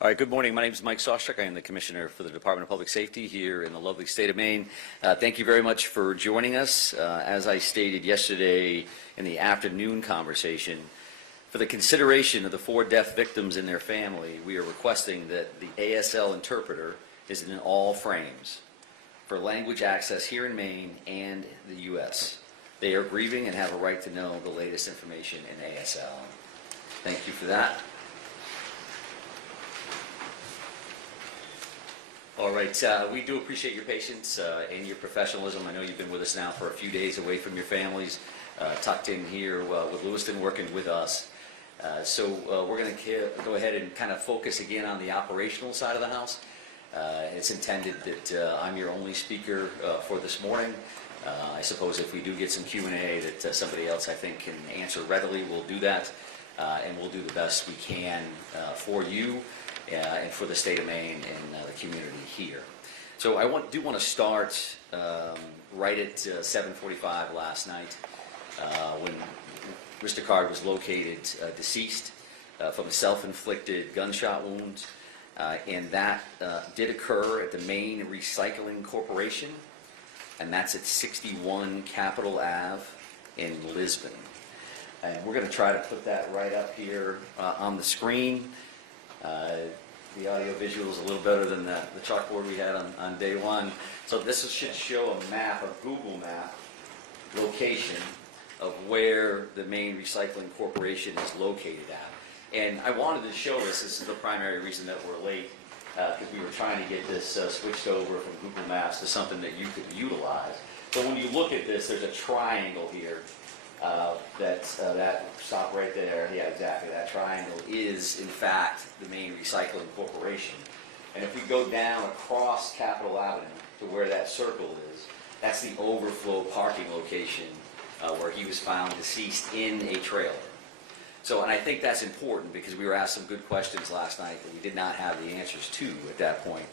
All right, good morning. My name is Mike Sawchuk. I am the Commissioner for the Department of Public Safety here in the lovely state of Maine. Thank you very much for joining us. As I stated yesterday in the afternoon conversation, for the consideration of the 4 death victims and their family, we are requesting that the ASL interpreter is in all frames for language access here in Maine and the U.S. They are grieving and have a right to know the latest information in ASL. Thank you for that. All right, we do appreciate your patience and your professionalism. I know you've been with us now for a few days away from your families, tucked in here with Lewiston working with us. So we're going to go ahead and kind of focus again on the operational side of the house. It's intended that I'm your only speaker for this morning. I suppose if we do get some Q&A that somebody else I think can answer readily, we'll do that, and we'll do the best we can for you. And for the state of Maine and the community here. So I do want to start right at 7:45 last night when Mr. Card was located deceased from a self-inflicted gunshot wound, and that did occur at the Maine Recycling Corporation, and that's at 61 Capitol Ave in Lisbon. And we're going to try to put that right up here on the screen. The audio visual is a little better than the chalkboard we had on day one. So this should show a map, a Google map location of where the Maine Recycling Corporation is located at. And I wanted to show this. This is the primary reason that we're late, because we were trying to get this switched over from Google Maps to something that you could utilize. But when you look at this, there's a triangle here. That stop right there. Yeah, exactly. That triangle is, in fact, the Maine Recycling Corporation. And if we go down across Capitol Avenue to where that circle is, that's the overflow parking location where he was found deceased in a trailer. So, and I think that's important because we were asked some good questions last night that we did not have the answers to at that point.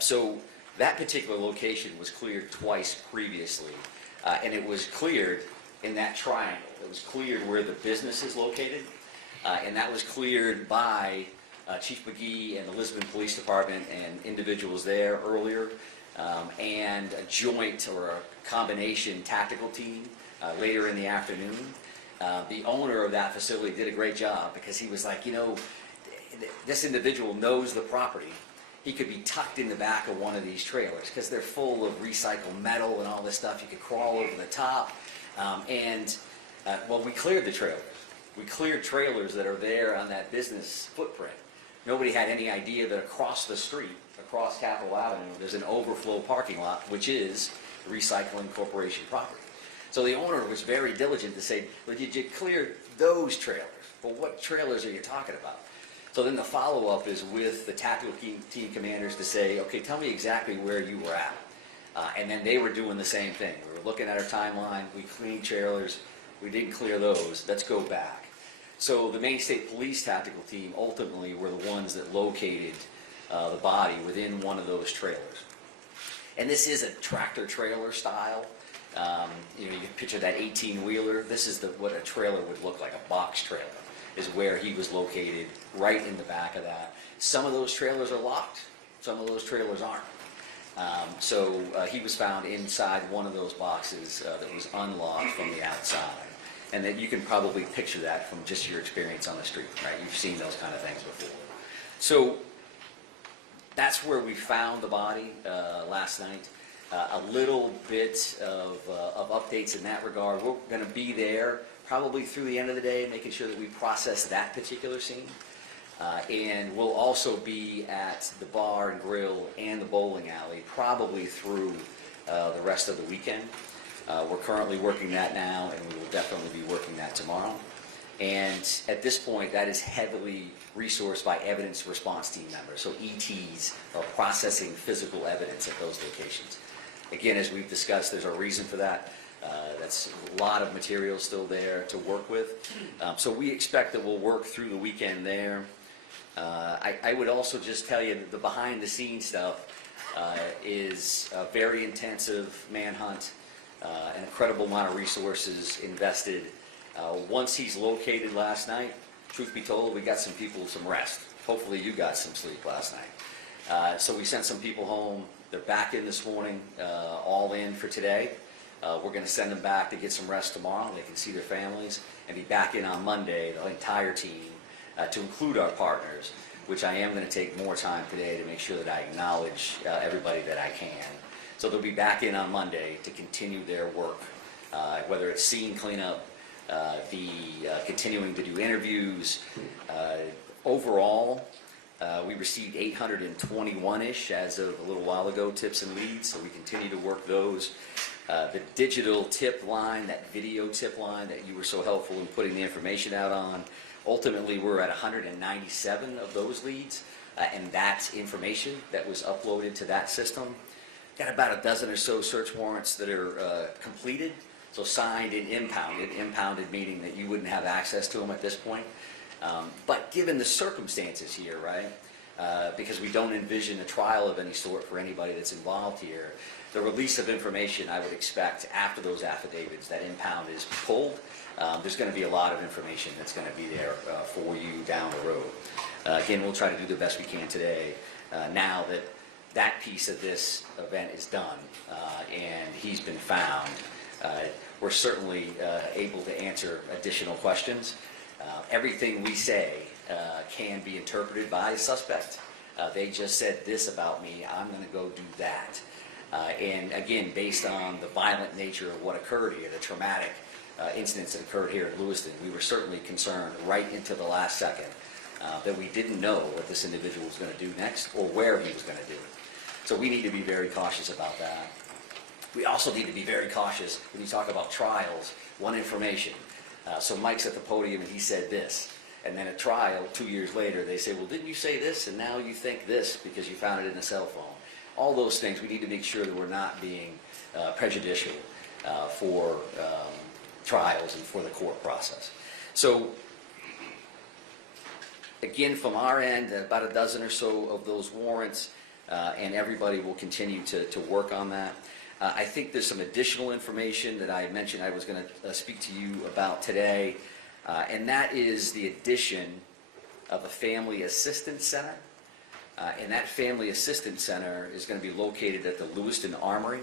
So that particular location was cleared twice previously, and it was cleared in that triangle. It was cleared where the business is located, and that was cleared by Chief McGee and the Lisbon Police Department and individuals there earlier, and a joint or a combination tactical team later in the afternoon. The owner of that facility did a great job because he was like, you know, this individual knows the property. He could be tucked in the back of one of these trailers because they're full of recycled metal and all this stuff. You could crawl over the top. Well, we cleared the trailers. We cleared trailers that are there on that business footprint. Nobody had any idea that across the street, across Capitol Avenue, there's an overflow parking lot, which is the Recycling Corporation property. So the owner was very diligent to say, well, did you clear those trailers? Well, what trailers are you talking about? So then the follow-up is with the tactical team commanders to say, okay, tell me exactly where you were at. And then they were doing the same thing. We were looking at our timeline. We cleaned trailers. We didn't clear those. Let's go back. So the Maine State Police tactical team ultimately were the ones that located the body within one of those trailers. And this is a tractor trailer style. You know, you can picture that 18-wheeler. This is what a trailer would look like, a box trailer, is where he was located, right in the back of that. Some of those trailers are locked. Some of those trailers aren't. So he was found inside one of those boxes that was unlocked from the outside. And that you can probably picture that from just your experience on the street, right? You've seen those kind of things before. So that's where we found the body last night. A little bit of updates in that regard. We're going to be there probably through the end of the day, making sure that we process that particular scene. And we'll also be at the bar and grill and the bowling alley probably through the rest of the weekend. We're currently working that now, and we will definitely be working that tomorrow. And at this point, that is heavily resourced by evidence response team members. So ETs are processing physical evidence at those locations. Again, as we've discussed, there's a reason for that. That's a lot of material still there to work with. So we expect that we'll work through the weekend there. I would also just tell you that the behind-the-scenes stuff is a very intensive manhunt, an incredible amount of resources invested. Once he's located last night, truth be told, we got some people some rest. hopefully you got some sleep last night. So we sent some people home. They're back in this morning, all in for today. We're going to send them back to get some rest tomorrow. They can see their families and be back in on Monday, the entire team, to include our partners, which I am going to take more time today to make sure that I acknowledge everybody that I can. So they'll be back in on Monday to continue their work, whether it's scene cleanup, continuing to do interviews. Overall, we received 821-ish as of a little while ago, tips and leads, so we continue to work those. The digital tip line, that video tip line that you were so helpful in putting the information out on, ultimately we're at 197 of those leads, and that's information that was uploaded to that system. Got about a dozen or so search warrants that are completed, so signed and impounded meaning that you wouldn't have access to them at this point. But given the circumstances here, right, because we don't envision a trial of any sort for anybody that's involved here, the release of information I would expect after those affidavits, that impound is pulled, there's going to be a lot of information that's going to be there for you down the road. Again, we'll try to do the best we can today, now that that piece of this event is done and he's been found. We're certainly able to answer additional questions. Everything we say can be interpreted by a suspect. They just said this about me, I'm going to go do that. And again, based on the violent nature of what occurred here, the traumatic incidents that occurred here in Lewiston, we were certainly concerned right into the last second that we didn't know what this individual was going to do next or where he was going to do it. So we need to be very cautious about that. We also need to be very cautious when you talk about trials, one information. So Mike's at the podium and he said this, and then at trial 2 years later they say, well, didn't you say this and now you think this because you found it in a cell phone. All those things, we need to make sure that we're not being prejudicial for trials and for the court process. So again, from our end, about a dozen or so of those warrants, and everybody will continue to work on that. I think there's some additional information that I mentioned I was going to speak to you about today, and that is the addition of a family assistance center. And that family assistance center is going to be located at the Lewiston Armory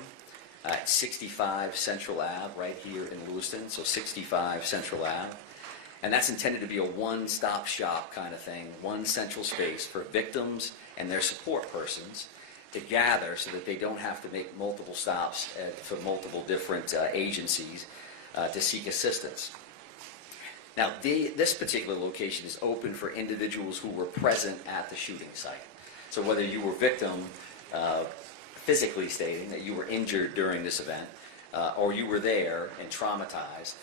at 65 Central Ave, right here in Lewiston, so 65 Central Ave. And that's intended to be a one-stop shop kind of thing, one central space for victims and their support persons to gather so that they don't have to make multiple stops for multiple different agencies to seek assistance. Now, this particular location is open for individuals who were present at the shooting site. So whether you were victim, physically stating that you were injured during this event, or you were there and traumatized,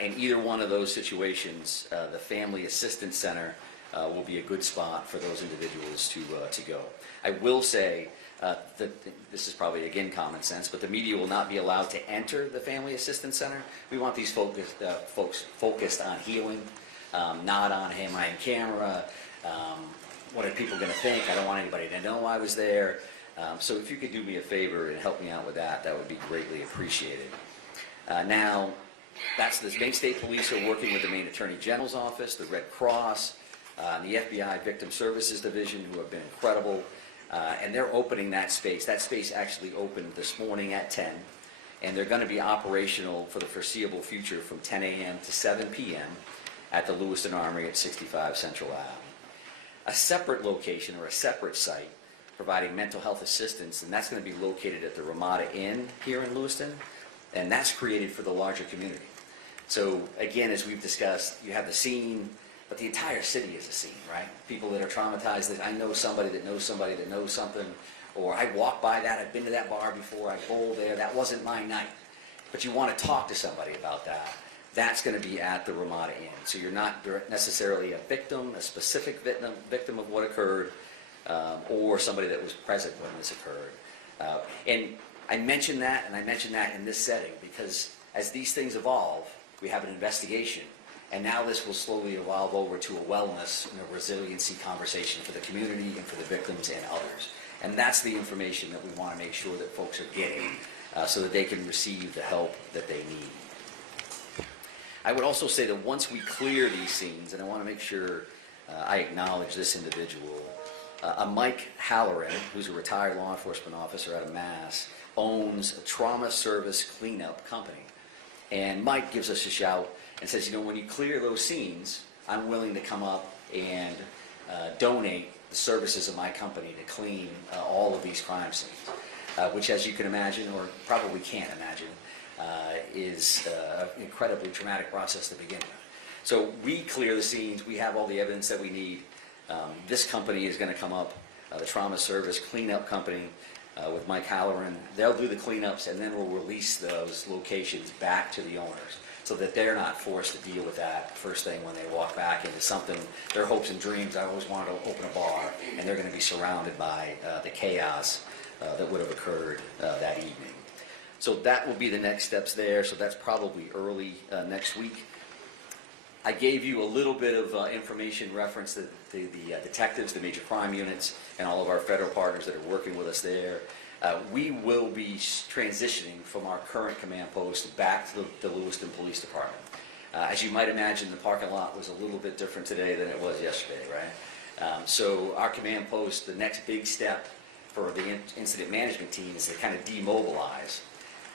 in either one of those situations, the Family Assistance Center will be a good spot for those individuals to go. I will say that this is probably, again, common sense, but the media will not be allowed to enter the Family Assistance Center. We want these folks focused on healing, not on, hey, am I in camera? What are people going to think? I don't want anybody to know I was there. So if you could do me a favor and help me out with that, that would be greatly appreciated. Now, that's the Maine State Police are working with the Maine Attorney General's Office, the Red Cross, the FBI Victim Services Division, who have been incredible, and they're opening that space. That space actually opened this morning at 10, and they're going to be operational for the foreseeable future from 10 a.m. to 7 p.m. at the Lewiston Armory at 65 Central Ave. A separate location or a separate site providing mental health assistance, and that's going to be located at the Ramada Inn here in Lewiston, and that's created for the larger community. So again, as we've discussed, you have the scene, but the entire city is a scene, right? People that are traumatized, that I know somebody that knows somebody that knows something, or I walked by that, I've been to that bar before, I bowled there, that wasn't my night. But you want to talk to somebody about that. That's going to be at the Ramada Inn. So you're not necessarily a victim, a specific victim of what occurred, or somebody that was present when this occurred. And I mention that, and I mention that in this setting, because as these things evolve, we have an investigation, and now this will slowly evolve over to a wellness and a resiliency conversation for the community and for the victims and others. And that's the information that we want to make sure that folks are getting so that they can receive the help that they need. I would also say that once we clear these scenes, and I want to make sure I acknowledge this individual. A Mike Halloran, who's a retired law enforcement officer out of Mass, owns a trauma service cleanup company. And Mike gives us a shout and says, when you clear those scenes, I'm willing to come up and donate the services of my company to clean all of these crime scenes, which, as you can imagine, or probably can't imagine, is an incredibly traumatic process to begin with. So we clear the scenes, we have all the evidence that we need. This company is going to come up, the Trauma Service Cleanup Company with Mike Halloran. They'll do the cleanups, and then we'll release those locations back to the owners so that they're not forced to deal with that first thing when they walk back into something, their hopes and dreams. I always wanted to open a bar, and they're going to be surrounded by the chaos that would have occurred that evening. So that will be the next steps there, so that's probably early next week. I gave you a little bit of information reference to the detectives, the major crime units, and all of our federal partners that are working with us there. We will be transitioning from our current command post back to the Lewiston Police Department. As you might imagine, the parking lot was a little bit different today than it was yesterday, right? So our command post, the next big step for the incident management team is to kind of demobilize.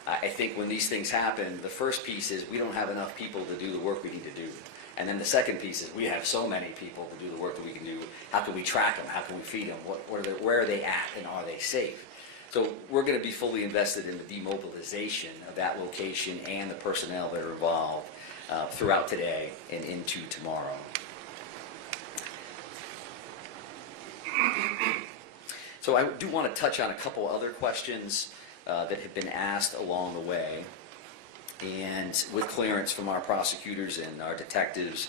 I think when these things happen, the first piece is we don't have enough people to do the work we need to do. And then the second piece is we have so many people to do the work that we can do. How can we track them? How can we feed them? Where are they at, and are they safe? So we're going to be fully invested in the demobilization of that location and the personnel that are involved throughout today and into tomorrow. So I do want to touch on a couple other questions that have been asked along the way. And with clearance from our prosecutors and our detectives,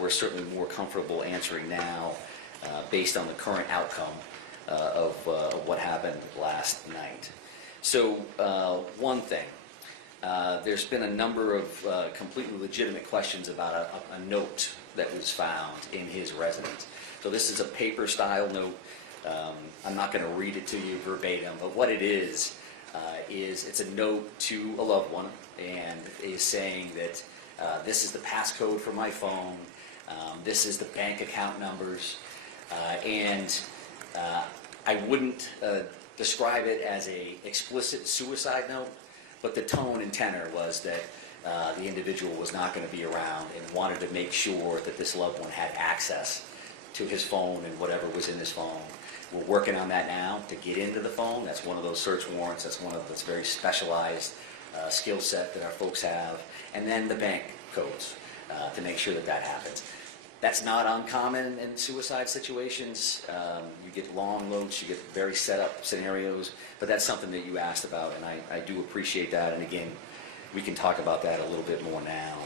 we're certainly more comfortable answering now based on the current outcome of what happened last night. So one thing, there's been a number of completely legitimate questions about a note that was found in his residence. So this is a paper style note. I'm not going to read it to you verbatim, but what it is it's a note to a loved one, and is saying that this is the passcode for my phone, this is the bank account numbers, and I wouldn't describe it as a explicit suicide note, but the tone and tenor was that the individual was not going to be around and wanted to make sure that this loved one had access to his phone and whatever was in his phone. We're working on that now to get into the phone. That's one of those search warrants. That's one of those very specialized skill set that our folks have. And then the bank codes to make sure that that happens. That's not uncommon in suicide situations. You get long loads, you get very set up scenarios, but that's something that you asked about, and I do appreciate that. And again, we can talk about that a little bit more now.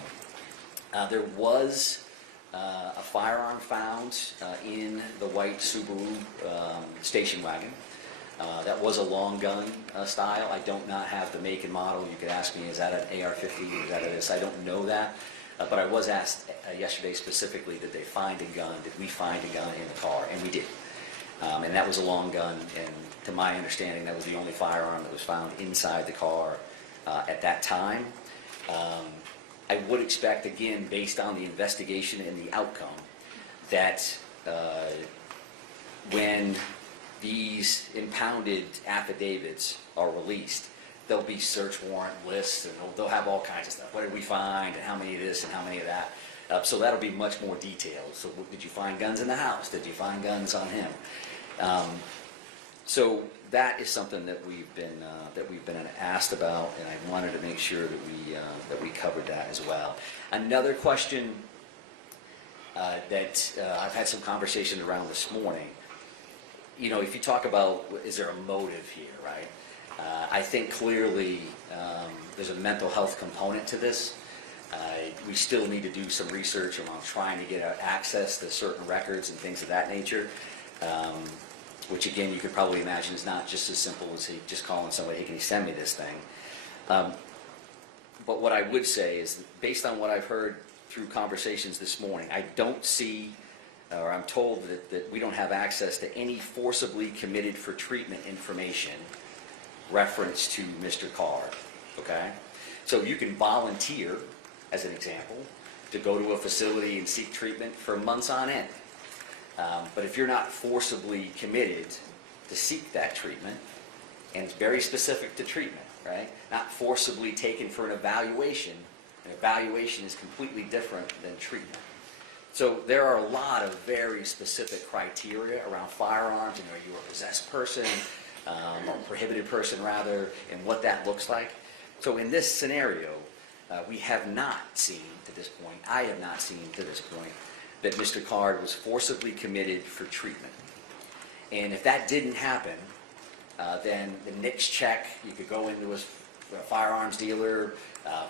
There was a firearm found in the white Subaru station wagon. That was a long gun style. I don't not have the make and model. You could ask me, is that an AR-15? Is that this? I don't know that. But I was asked yesterday specifically, did they find a gun? Did we find a gun in the car? And we did. And that was a long gun. And to my understanding, that was the only firearm that was found inside the car at that time. I would expect, again, based on the investigation and the outcome, that when these impounded affidavits are released, there'll be search warrant lists, and they'll have all kinds of stuff. What did we find, and how many of this, and how many of that? So that'll be much more detailed. So did you find guns in the house? Did you find guns on him? So that is something that we've been asked about, and I wanted to make sure that we covered that as well. Another question that I've had some conversations around this morning. You know, if you talk about is there a motive here, right? I think clearly there's a mental health component to this. We still need to do some research around trying to get access to certain records and things of that nature. Which again, you could probably imagine is not just as simple as he just calling somebody, hey, can you send me this thing? But what I would say is, based on what I've heard through conversations this morning, I don't see, or I'm told that we don't have access to any forcibly committed for treatment information reference to Mr. Carr, okay? So you can volunteer, as an example, to go to a facility and seek treatment for months on end. But if you're not forcibly committed to seek that treatment, and it's very specific to treatment, right? Not forcibly taken for an evaluation. An evaluation is completely different than treatment. So there are a lot of very specific criteria around firearms, are you a possessed person, or prohibited person rather, and what that looks like. So in this scenario, we have not seen to this point, I have not seen to this point, that Mr. Card was forcibly committed for treatment. And if that didn't happen, then the NICS check, you could go into a firearms dealer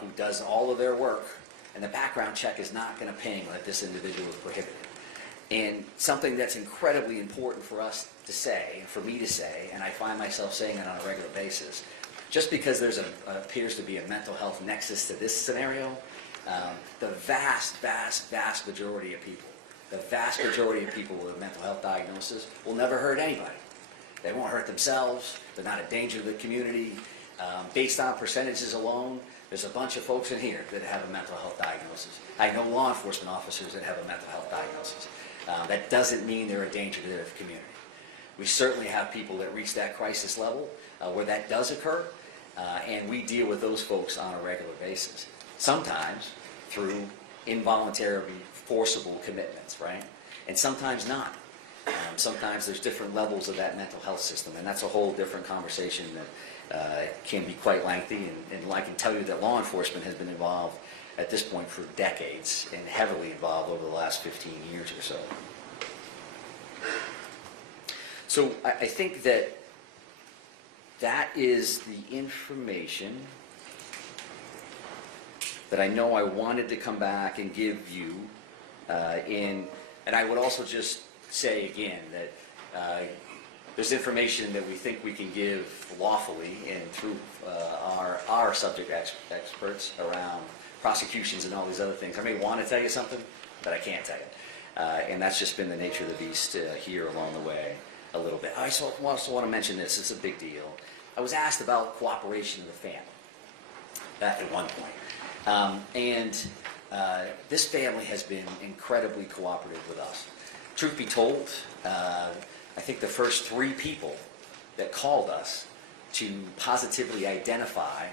who does all of their work, and the background check is not going to ping that this individual is prohibited. And something that's incredibly important for us to say, for me to say, and I find myself saying it on a regular basis, just because there's appears to be a mental health nexus to this scenario, the vast majority of people, the vast majority of people with a mental health diagnosis will never hurt anybody. They won't hurt themselves. They're not a danger to the community. Based on percentages alone, there's a bunch of folks in here that have a mental health diagnosis. I know law enforcement officers that have a mental health diagnosis. That doesn't mean they're a danger to the community. We certainly have people that reach that crisis level where that does occur, and we deal with those folks on a regular basis. Sometimes through involuntarily forcible commitments, right? And sometimes not. Sometimes there's different levels of that mental health system, and that's a whole different conversation that can be quite lengthy, and I can tell you that law enforcement has been involved at this point for decades and heavily involved over the last 15 years or so. So I think that that is the information that I know I wanted to come back and give you, and I would also just say again that there's information that we think we can give lawfully and through our subject experts around prosecutions and all these other things. I may want to tell you something, but I can't tell you. And that's just been the nature of the beast here along the way a little bit. I also want to mention this. It's a big deal. I was asked about cooperation of the family back at one point. This family has been incredibly cooperative with us. Truth be told, I think the first 3 people that called us to positively identify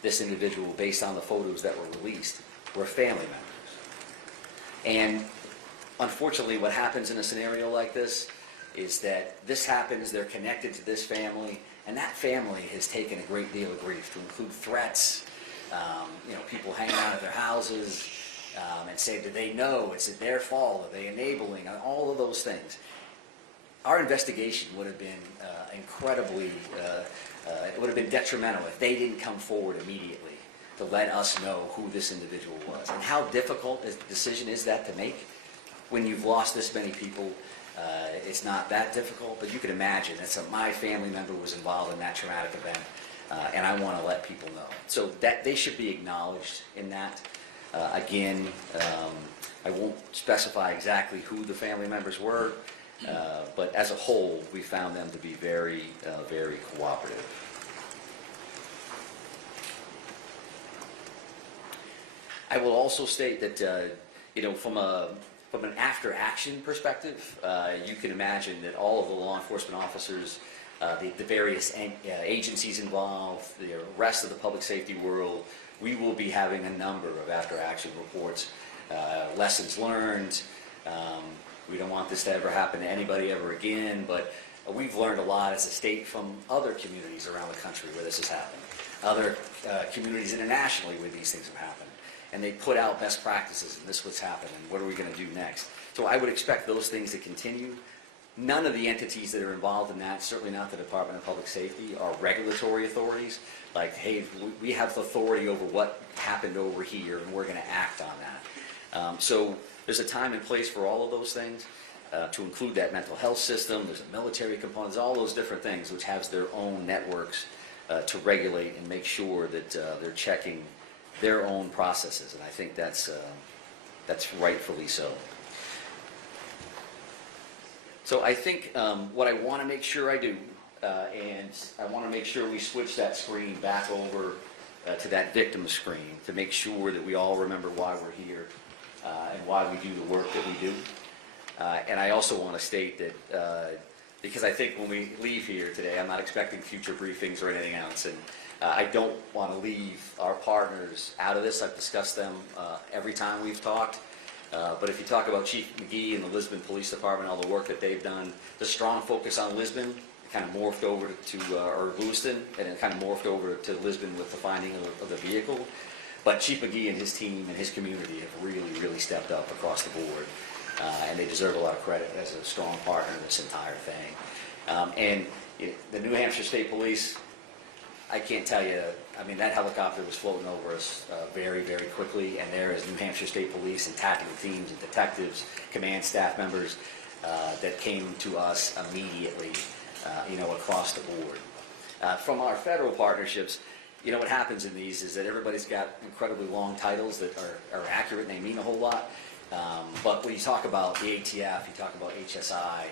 this individual based on the photos that were released were family members. And unfortunately, what happens in a scenario like this is that this happens, they're connected to this family, and that family has taken a great deal of grief, to include threats, people hanging out at their houses, and say, do they know? Is it their fault? Are they enabling? All of those things. Our investigation would have been incredibly, it would have been detrimental if they didn't come forward immediately to let us know who this individual was. And how difficult a decision is that to make when you've lost this many people? It's not that difficult, but you can imagine that my family member was involved in that traumatic event, and I want to let people know. So that they should be acknowledged in that. Again, I won't specify exactly who the family members were, but as a whole, we found them to be very, very cooperative. I will also state that, from an after-action perspective, you can imagine that all of the law enforcement officers, the various agencies involved, the rest of the public safety world, we will be having a number of after-action reports, lessons learned. We don't want this to ever happen to anybody ever again, but we've learned a lot as a state from other communities around the country where this has happened, other communities internationally where these things have happened. And they put out best practices, and this is what's happened, and what are we going to do next? So I would expect those things to continue. None of the entities that are involved in that, certainly not the Department of Public Safety, are regulatory authorities. Like, hey, we have authority over what happened over here, and we're going to act on that. So there's a time and place for all of those things, to include that mental health system. There's a military component, all those different things, which has their own networks to regulate and make sure that they're checking their own processes, and I think that's rightfully so. So I think what I want to make sure I do, and I want to make sure we switch that screen back over to that victim screen to make sure that we all remember why we're here and why we do the work that we do. And I also want to state that, because I think when we leave here today, I'm not expecting future briefings or anything else, and I don't want to leave our partners out of this. I've discussed them every time we've talked. But if you talk about Chief McGee and the Lisbon Police Department, all the work that they've done, the strong focus on Lisbon, kind of morphed over to or Lewiston, and it kind of morphed over to Lisbon with the finding of the vehicle. But Chief McGee and his team and his community have really, really stepped up across the board, and they deserve a lot of credit as a strong partner in this entire thing. And the New Hampshire State Police, I can't tell you, I mean, that helicopter was floating over us very, very quickly, and there is New Hampshire State Police and tactical teams and detectives, command staff members that came to us immediately, across the board. From our federal partnerships, what happens in these is that everybody's got incredibly long titles that are accurate and they mean a whole lot. But when you talk about the ATF, you talk about HSI,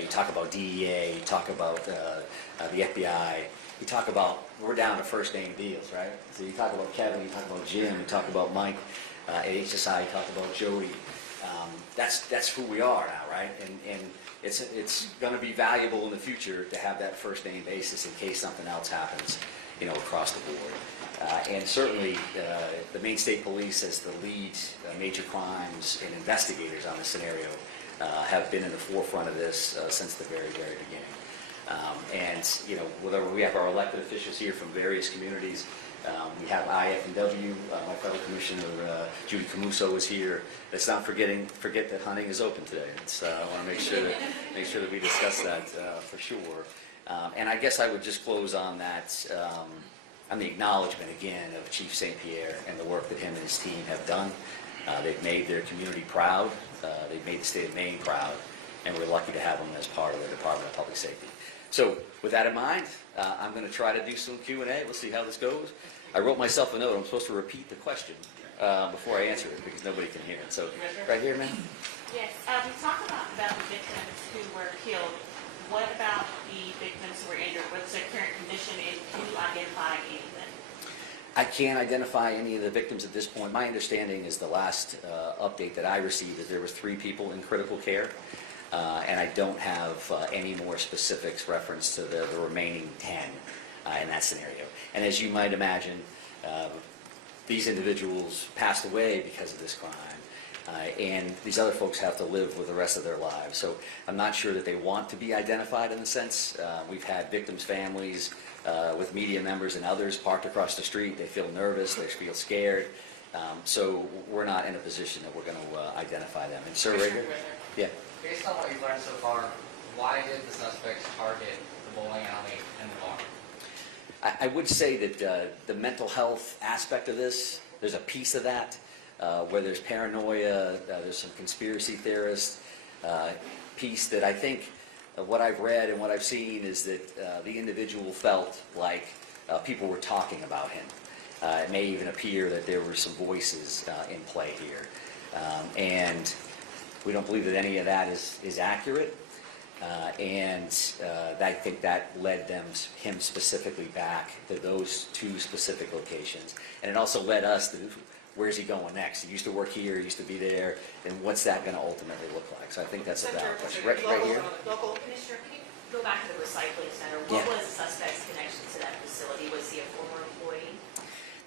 you talk about DEA, you talk about the FBI, you talk about, we're down to first name deals, right? So you talk about Kevin, you talk about Jim, you talk about Mike at HSI, you talk about Jody. That's who we are now, right? And it's going to be valuable in the future to have that first name basis in case something else happens, across the board. And certainly the Maine State Police as the lead major crimes and investigators on this scenario have been in the forefront of this since the very, very beginning. Whether we have our elected officials here from various communities, we have IF&W, my fellow commissioner Judy Camuso is here. Let's not forget that hunting is open today. I want to make sure that we discuss that for sure. And I guess I would just close on that, on the acknowledgement again of Chief St. Pierre and the work that him and his team have done. They've made their community proud. They've made the state of Maine proud, and we're lucky to have them as part of the Department of Public Safety. So with that in mind, I'm going to try to do some Q&A. We'll see how this goes. I wrote myself a note. I'm supposed to repeat the question before I answer it because nobody can hear it. So right here, ma'am. Yes. We talked about the victims who were killed. What about the victims who were injured? What's their current condition, and can you identify any of them? I can't identify any of the victims at this point. My understanding is the last update that I received is there was 3 people in critical care. And I don't have any more specifics reference to the remaining 10 in that scenario. And as you might imagine, these individuals passed away because of this crime, and these other folks have to live with the rest of their lives. So I'm not sure that they want to be identified in the sense. We've had victims' families with media members and others parked across the street. They feel nervous, they feel scared. So we're not in a position that we're going to identify them. And Sir Rager? Yeah. Based on what you've learned so far, why did the suspects target the bowling alley and the bar? I would say that the mental health aspect of this, there's a piece of that where there's paranoia, there's some conspiracy theorist piece that I think what I've read and what I've seen is that the individual felt like people were talking about him. It may even appear that there were some voices in play here. And we don't believe that any of that is accurate, and I think that led him specifically back to those 2 specific locations. And it also led us to, where's he going next? He used to work here, he used to be there, and what's that going to ultimately look like? So I think that's a valid question. Right here? Local Commissioner, can you go back to the recycling center? What was the suspect's connection to that facility? Was he a former employee?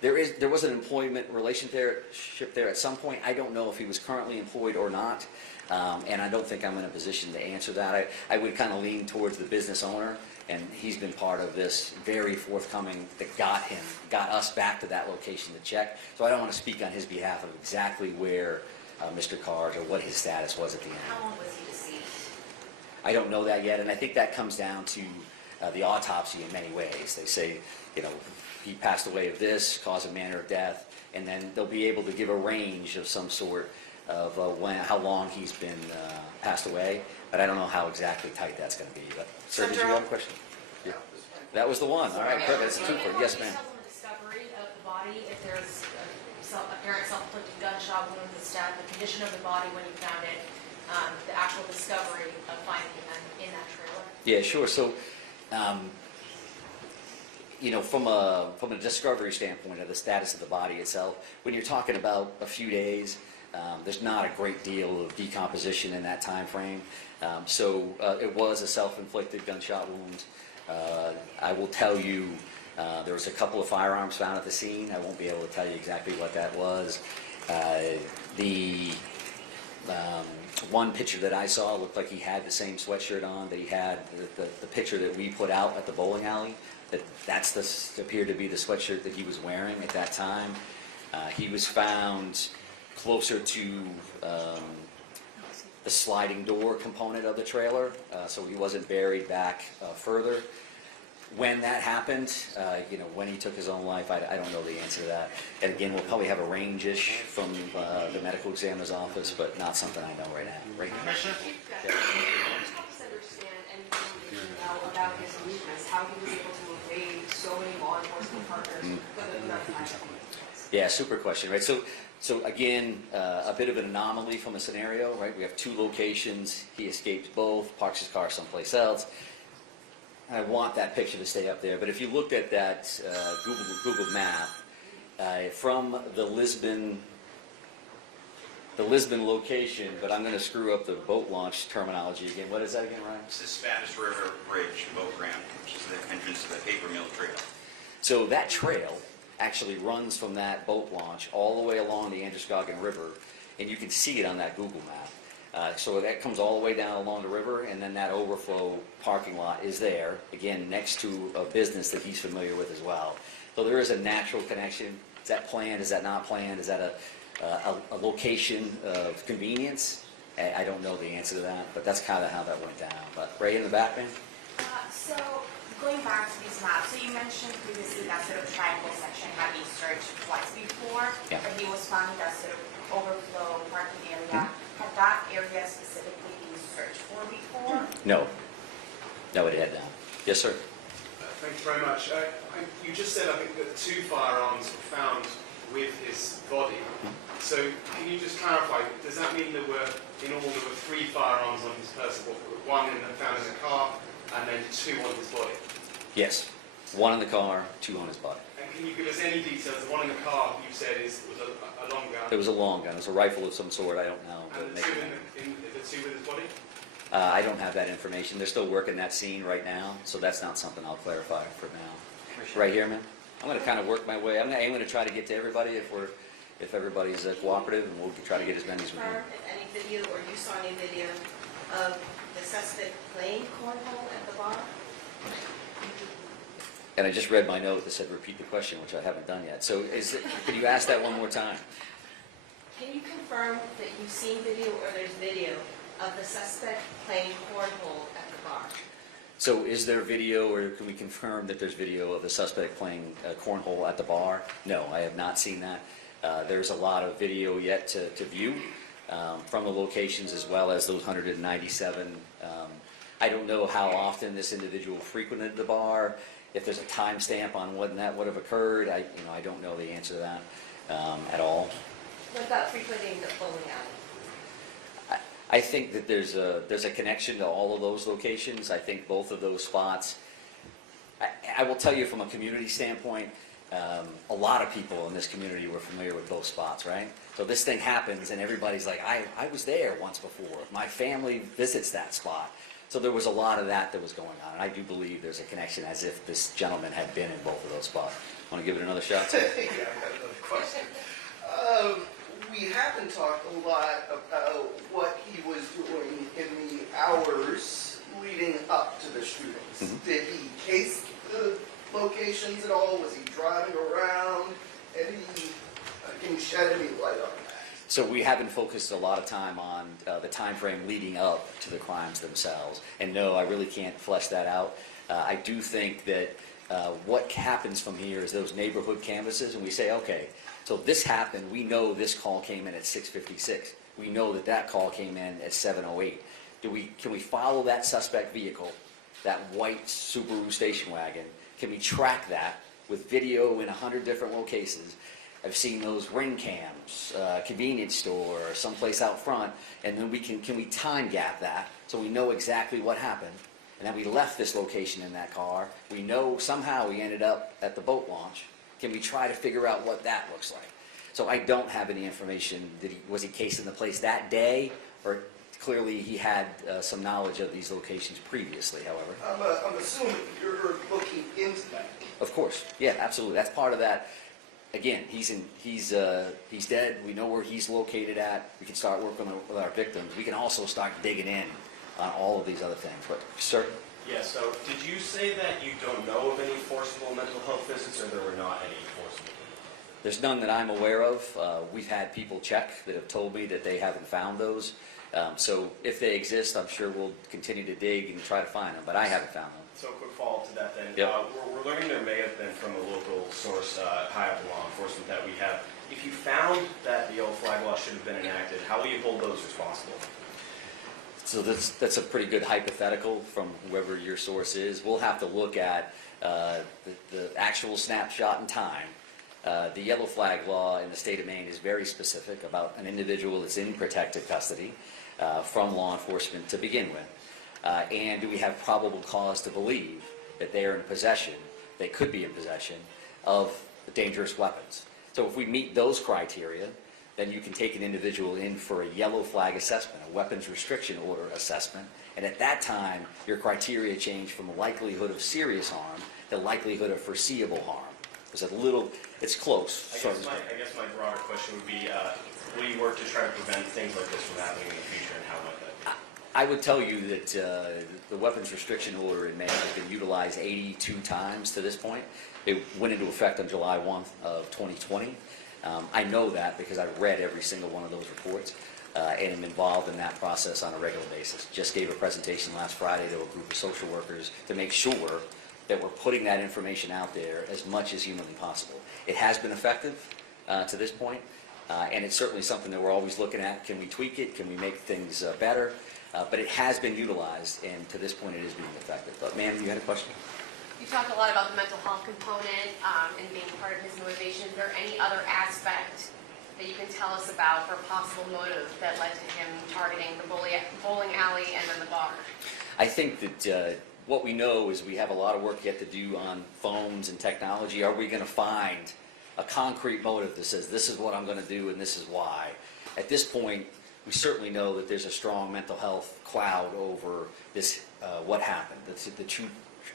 There was an employment relationship there at some point. I don't know if he was currently employed or not, and I don't think I'm in a position to answer that. I would kind of lean towards the business owner, and he's been part of this very forthcoming that got us back to that location to check. So I don't want to speak on his behalf of exactly where Mr. Carrs or what his status was at the end. How long was he deceased? I don't know that yet, and I think that comes down to the autopsy in many ways. They say, he passed away of this, cause and manner of death, and then they'll be able to give a range of some sort of how long he's been passed away, but I don't know how exactly tight that's going to be. But sir, did you have a question? Yeah. That was the one. All right, perfect. That's a 2-for. Yes, ma'am. On the discovery of the body, if there's apparent self-inflicted gunshot wound, the stab, the condition of the body when you found it, the actual discovery of finding him in that trailer. Yeah, sure. So. From a discovery standpoint of the status of the body itself, when you're talking about a few days, There's not a great deal of decomposition in that time frame. So it was a self-inflicted gunshot wound. I will tell you, there was a couple of firearms found at the scene. I won't be able to tell you exactly what that was. The one picture that I saw looked like he had the same sweatshirt on that he had, the picture that we put out at the bowling alley, that's appeared to be the sweatshirt that he was wearing at that time. He was found closer to the sliding door component of the trailer, so he wasn't buried back further. When that happened, when he took his own life, I don't know the answer to that. And again, we'll probably have a range-ish from the medical examiner's office, but not something I know right now. Right now. Commissioner? Help us understand anything that you know about his movements, how he was able to evade so many law enforcement partners, but then not find him. Yeah, super question, right? So again, a bit of an anomaly from a scenario, right? We have two locations. He escaped both, parks his car someplace else. I want that picture to stay up there, but if you looked at that Google map, from the Lisbon location, but I'm going to screw up the boat launch terminology again. What is that again, Ryan? It's the Spanish River Bridge boat ramp, which is the entrance to the paper mill trail. So that trail actually runs from that boat launch all the way along the Androscoggin River, and you can see it on that Google map. So that comes all the way down along the river, and then that overflow parking lot is there, again, next to a business that he's familiar with as well. So there is a natural connection. Is that planned? Is that not planned? Is that a location of convenience? I don't know the answer to that, but that's kind of how that went down. But Ray in the back, man? So going back to these maps, so you mentioned previously that sort of triangle section had been searched twice before, Yeah. and he was found in that sort of overflow parking area. Had that area specifically been searched for before? No. No, it had not. Yes, sir. Thank you very much. You just said, I think, that 2 firearms were found with his body. So can you just clarify, does that mean there were 3 firearms on his person? One found in the car, and then 2 on his body? Yes. 1 in the car, 2 on his body. And can you give us any details? The one in the car, you said, was a long gun. It was a long gun. It was a rifle of some sort. I don't know. And the 2 with his body? I don't have that information. They're still working that scene right now, so that's not something I'll clarify for now. Right here, man. I'm going to kind of work my way. I'm going to try to get to everybody if everybody's cooperative, and we'll try to get as many as we can. Confirm if any video or you saw any video of the suspect playing cornhole at the bar? And I just read my note that said repeat the question, which I haven't done yet. So could you ask that one more time? Can you confirm that you've seen video or there's video of the suspect playing cornhole at the bar? So is there video, or can we confirm that there's video of the suspect playing cornhole at the bar? No, I have not seen that. There's a lot of video yet to view from the locations, as well as those 197. I don't know how often this individual frequented the bar. If there's a timestamp on when that would have occurred, I don't know the answer to that at all. What about frequenting the bowling alley? I think that there's a connection to all of those locations. I think both of those spots. I will tell you from a community standpoint, a lot of people in this community were familiar with both spots, right? So this thing happens, and everybody's like, I was there once before. My family visits that spot. So there was a lot of that was going on, and I do believe there's a connection, as if this gentleman had been in both of those spots. Want to give it another shot? Yeah, I've got another question. We haven't talked a lot about what he was doing in the hours leading up to the shootings. Mm-hmm. Did he case the locations at all? Was he driving around? Can you shed any light on that? So we haven't focused a lot of time on the time frame leading up to the crimes themselves. And no, I really can't flesh that out. I do think that what happens from here is those neighborhood canvases, and we say, okay, so this happened. We know this call came in at 6:56. We know that call came in at 7:08. Can we follow that suspect vehicle, that white Subaru station wagon? Can we track that with video in 100 different locations? I've seen those ring cams, convenience store, someplace out front, and then can we time gap that so we know exactly what happened, and then we left this location in that car. We know somehow we ended up at the boat launch. Can we try to figure out what that looks like? So I don't have any information. Was he cased in the place that day, or clearly he had some knowledge of these locations previously, however. I'm assuming you're looking into that. Of course, yeah, absolutely. That's part of that. Again, he's dead. We know where he's located at. We can start working with our victims. We can also start digging in on all of these other things. But, sir? Yeah, so did you say that you don't know of any forcible mental health visits, or there were not any forcible? There's none that I'm aware of. We've had people check that have told me that they haven't found those. So if they exist, I'm sure we'll continue to dig and try to find them, but I haven't found them. So a quick follow-up to that then. Yep. We're learning there may have been from a local source high up in law enforcement that we have. If you found that the yellow flag law should have been enacted, how will you hold those responsible? So that's a pretty good hypothetical from whoever your source is. We'll have to look at the actual snapshot in time. The yellow flag law in the state of Maine is very specific about an individual that's in protective custody from law enforcement to begin with. And do we have probable cause to believe that they are in possession, they could be in possession, of dangerous weapons? So if we meet those criteria, then you can take an individual in for a yellow flag assessment, a weapons restriction order assessment, and at that time, your criteria change from likelihood of serious harm to likelihood of foreseeable harm. It's close. I guess my broader question would be, will you work to try to prevent things like this from happening in the future, and how might that? I would tell you that the weapons restriction order in Maine has been utilized 82 times to this point. It went into effect on July 1 of 2020. I know that because I read every single one of those reports and am involved in that process on a regular basis. Just gave a presentation last Friday to a group of social workers to make sure that we're putting that information out there as much as humanly possible. It has been effective to this point, and it's certainly something that we're always looking at. Can we tweak it? Can we make things better? But it has been utilized, and to this point it is being effective. But ma'am, you had a question? You talked a lot about the mental health component and being part of his motivation. Is there any other aspect that you can tell us about or possible motive that led to him targeting the bowling alley and then the bar? I think that what we know is we have a lot of work yet to do on phones and technology. Are we going to find a concrete motive that says this is what I'm going to do and this is why? At this point, we certainly know that there's a strong mental health cloud over this, what happened, the two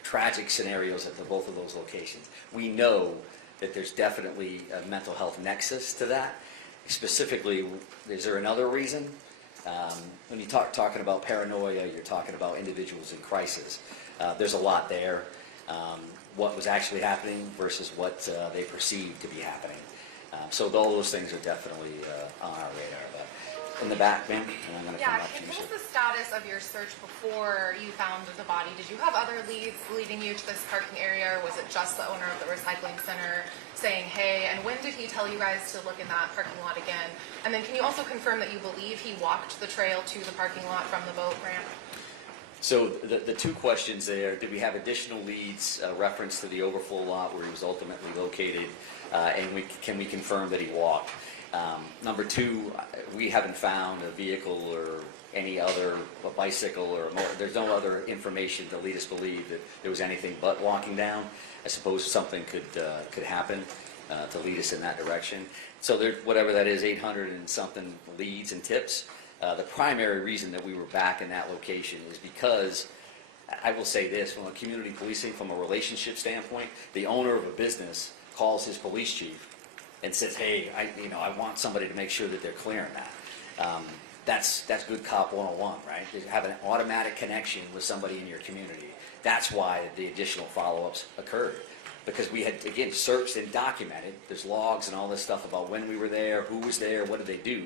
tragic scenarios at both of those locations. We know that there's definitely a mental health nexus to that. Specifically, is there another reason? When you talking about paranoia, you're talking about individuals in crisis. There's a lot there. What was actually happening versus what they perceived to be happening. So all those things are definitely on our radar. But in the back, ma'am, and I'm going to come Yeah, up to you. what was the status of your search before you found the body? Did you have other leads leading you to this parking area, or was it just the owner of the recycling center saying, hey, and when did he tell you guys to look in that parking lot again? And then can you also confirm that you believe he walked the trail to the parking lot from the boat ramp? So the two questions there, did we have additional leads reference to the overflow lot where he was ultimately located, and can we confirm that he walked? Number two, we haven't found a vehicle or any other bicycle or there's no other information to lead us to believe that there was anything but walking down. I suppose something could happen to lead us in that direction. So there, whatever that is, 800 and something leads and tips. The primary reason that we were back in that location is because, I will say this, from a community policing, from a relationship standpoint, the owner of a business calls his police chief and says, hey, I want somebody to make sure that they're clearing that. That's good cop 101, right? You have an automatic connection with somebody in your community. That's why the additional follow-ups occurred. Because we had, again, searched and documented. There's logs and all this stuff about when we were there, who was there, what did they do,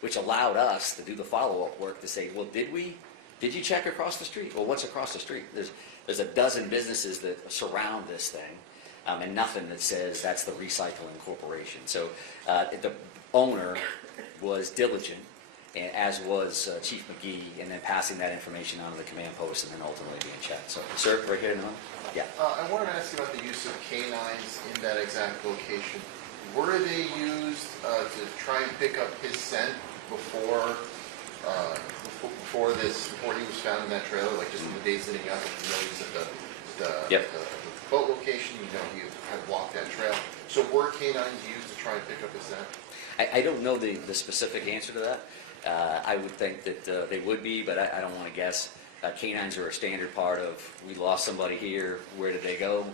which allowed us to do the follow-up work to say, well, did you check across the street? Well, what's across the street? There's a dozen businesses that surround this thing. And nothing that says that's the recycling corporation. So the owner was diligent, as was Chief McGee, and then passing that information on to the command post and then ultimately being checked. So, sir, right here, no? Yeah. I wanted to ask you about the use of canines in that exact location. Were they used to try and pick up his scent before he was found in that trailer, like just in the days leading up? You know, he's at the boat location, you know, he had walked that trail. So were canines used to try and pick up his scent? I don't know the specific answer to that. I would think that they would be, but I don't want to guess. Canines are a standard part of, we lost somebody here, where did they go?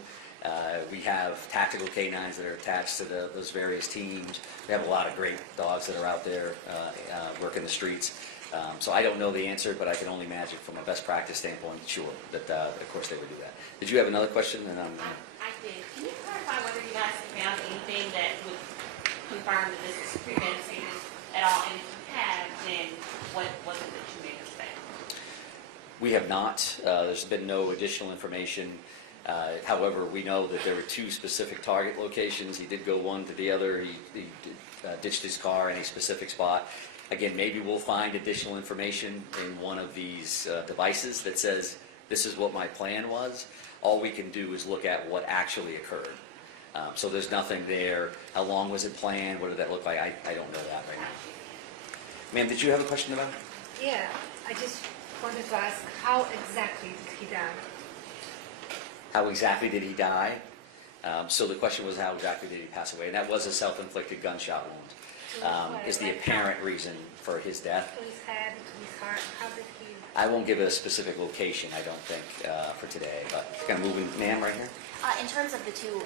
We have tactical canines that are attached to those various teams. We have a lot of great dogs that are out there working the streets. So I don't know the answer, but I can only imagine from a best practice standpoint, sure, that of course they would do that. Did you have another question? And I did. Can you clarify whether you guys have found anything that would confirm that this is premeditated at all? And if you have, then what was it that you made us say? We have not. There's been no additional information. However, we know that there were two specific target locations. He did go one to the other. He ditched his car in a specific spot. Again, maybe we'll find additional information in one of these devices that says, this is what my plan was. All we can do is look at what actually occurred. So there's nothing there. How long was it planned? What did that look like? I don't know that right now. Ma'am, did you have a question about it? Yeah, I just wanted to ask, how exactly did he die? How exactly did he die? So the question was, how exactly did he pass away? And that was a self-inflicted gunshot wound. Is the apparent reason for his death. To his head, to his heart, how did he? I won't give a specific location, I don't think, for today, but kind of moving, ma'am, right here. In terms of the two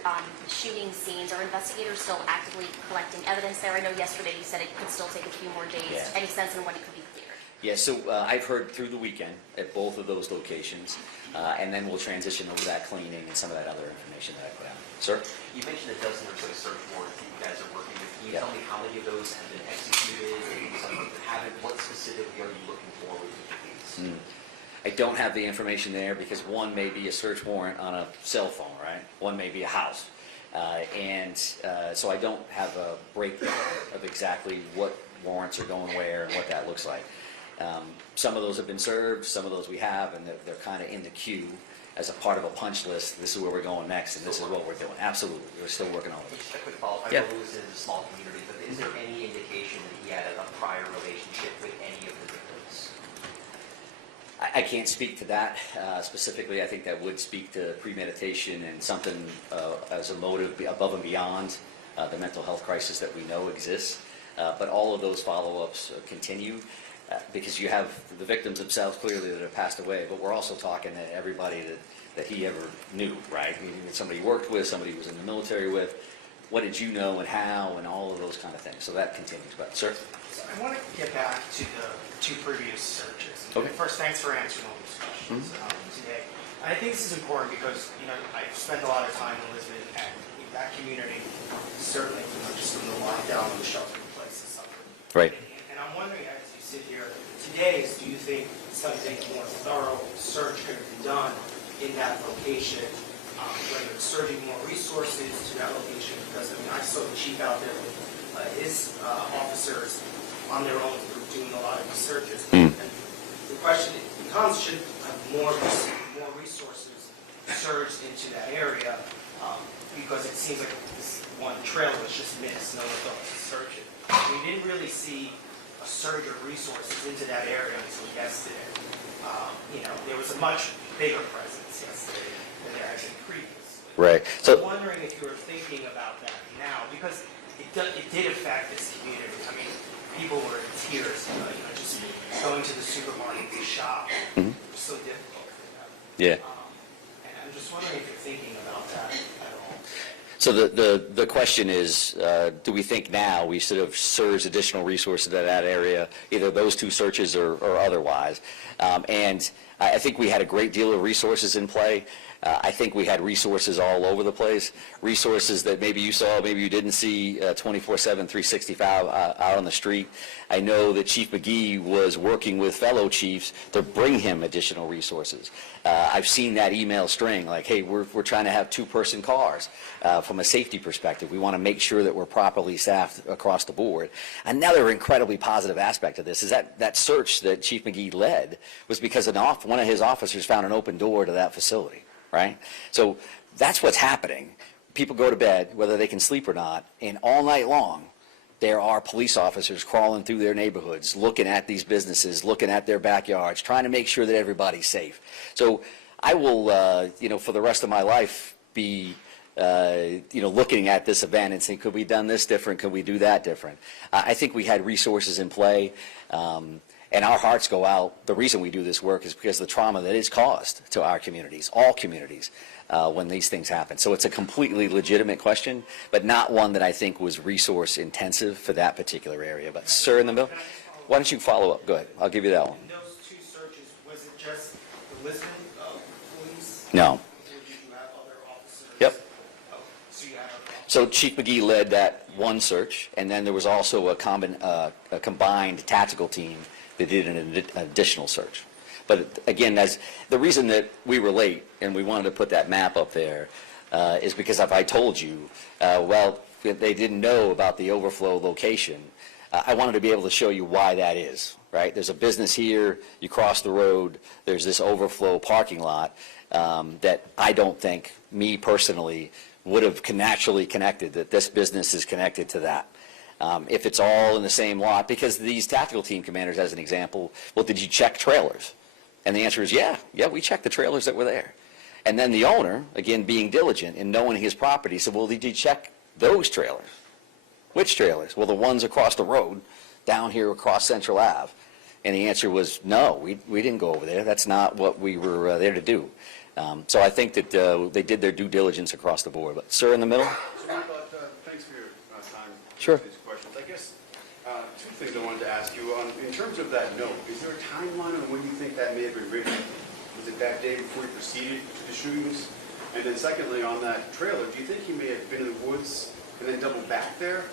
shooting scenes, are investigators still actively collecting evidence there? I know yesterday you said it could still take a few more days. Yeah. Any sense on when it could be cleared? Yeah, so I've heard through the weekend at both of those locations, and then we'll transition over that cleaning and some of that other information that I put out. Sir? You mentioned a dozen or so search warrants that you guys are working with. Can you Yeah. tell me how many of those have been executed, and some of them haven't? What specifically are you looking for with each of these? I don't have the information there because one may be a search warrant on a cell phone, right? One may be a house. So I don't have a breakdown of exactly what warrants are going where and what that looks like. Some of those have been served, some of those we have, and they're kind of in the queue as a part of a punch list. This is where we're going next, and this is what we're doing. Absolutely, we're still working on it. Just a quick follow-up. I Yeah. know Lewis is a small community, but is there any indication that he had a prior relationship with any of the victims? I can't speak to that specifically. I think that would speak to premeditation and something as a motive above and beyond the mental health crisis that we know exists. But all of those follow-ups continue because you have the victims themselves clearly that have passed away, but we're also talking to everybody that he ever knew, right? Somebody he worked with, somebody he was in the military with. What did you know and how and all of those kind of things. So that continues. But, sir? So I want to get back to the two previous searches. Okay. First, thanks for answering all these questions today. I think this is important because, I've spent a lot of time in Lisbon, and that community certainly, just from the lockdown and the shelter-in-place has suffered. Right. And I'm wondering, as you sit here today, do you think something more thorough search could have been done in that location, whether it's surging more resources to that location? Because, I saw the chief out there with his officers on their own doing a lot of these searches. And the question becomes, should have more resources surged into that area? Because it seems like this one trail was just missed. No one thought to search it. We didn't really see a surge of resources into that area until yesterday. There was a much bigger presence yesterday than there had been previously. Right. So I'm wondering if you're thinking about that now, because it did affect this community. I mean, people were in tears, just going to the supermarket to shop. It was so difficult for them. Yeah. And I'm just wondering if you're thinking about that at all. So the question is, do we think now we should have surged additional resources to that area, either those two searches or otherwise? And I think we had a great deal of resources in play. I think we had resources all over the place, resources that maybe you saw, maybe you didn't see 24/7, 365 out on the street. I know that Chief McGee was working with fellow chiefs to bring him additional resources. I've seen that email string like, hey, we're trying to have two-person cars from a safety perspective. We want to make sure that we're properly staffed across the board. Another incredibly positive aspect of this is that search that Chief McGee led was because one of his officers found an open door to that facility. Right? So that's what's happening. People go to bed, whether they can sleep or not, and all night long, there are police officers crawling through their neighborhoods, looking at these businesses, looking at their backyards, trying to make sure that everybody's safe. So I will, for the rest of my life, be looking at this event and saying, could we done this different? Could we do that different? I think we had resources in play, and our hearts go out. The reason we do this work is because of the trauma that is caused to our communities, all communities, when these things happen. So it's a completely legitimate question, but not one that I think was resource intensive for that particular area. But sir in the middle, why don't you follow up? Go ahead. I'll give you that one. In those two searches, was it just the Lisbon police? No. Or did you have other officers? Yep. Oh, so you had other officers. So Chief McGee led that one search, and then there was also a combined tactical team that did an additional search. But again, the reason that we were late and we wanted to put that map up there is because if I told you, they didn't know about the overflow location, I wanted to be able to show you why that is, right? There's a business here, you cross the road, there's this overflow parking lot that I don't think, me personally, would have naturally connected, that this business is connected to that. If it's all in the same lot, because these tactical team commanders, as an example, well, did you check trailers? And the answer is, yeah, we checked the trailers that were there. And then the owner, again, being diligent in knowing his property, said, well, did you check those trailers? Which trailers? Well, the ones across the road, down here across Central Ave. And the answer was, no, we didn't go over there. That's not what we were there to do. So I think that they did their due diligence across the board. But sir in the middle? Thanks for your time. Sure. These questions. I guess two things I wanted to ask you. In terms of that note, is there a timeline on when you think that may have been written? Was it that day before you proceeded to the shootings? And then secondly, on that trailer, do you think he may have been in the woods and then doubled back there?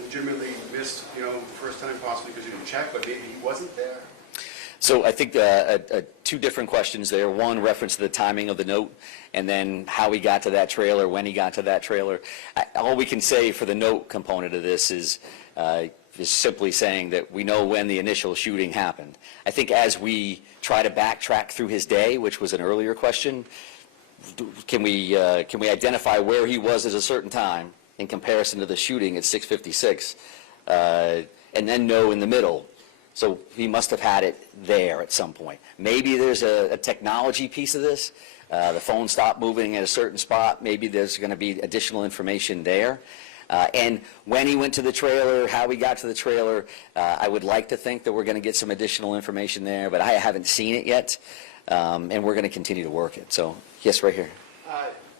Legitimately missed, the first time possibly because he didn't check, but maybe he wasn't there? So I think two different questions there. One, reference to the timing of the note, and then how he got to that trailer, when he got to that trailer. All we can say for the note component of this is simply saying that we know when the initial shooting happened. I think as we try to backtrack through his day, which was an earlier question, can we identify where he was at a certain time in comparison to the shooting at 6:56, and then know in the middle. So he must have had it there at some point. Maybe there's a technology piece of this. The phone stopped moving at a certain spot. Maybe there's going to be additional information there. And when he went to the trailer, how he got to the trailer, I would like to think that we're going to get some additional information there, but I haven't seen it yet, and we're going to continue to work it. So, yes, right here.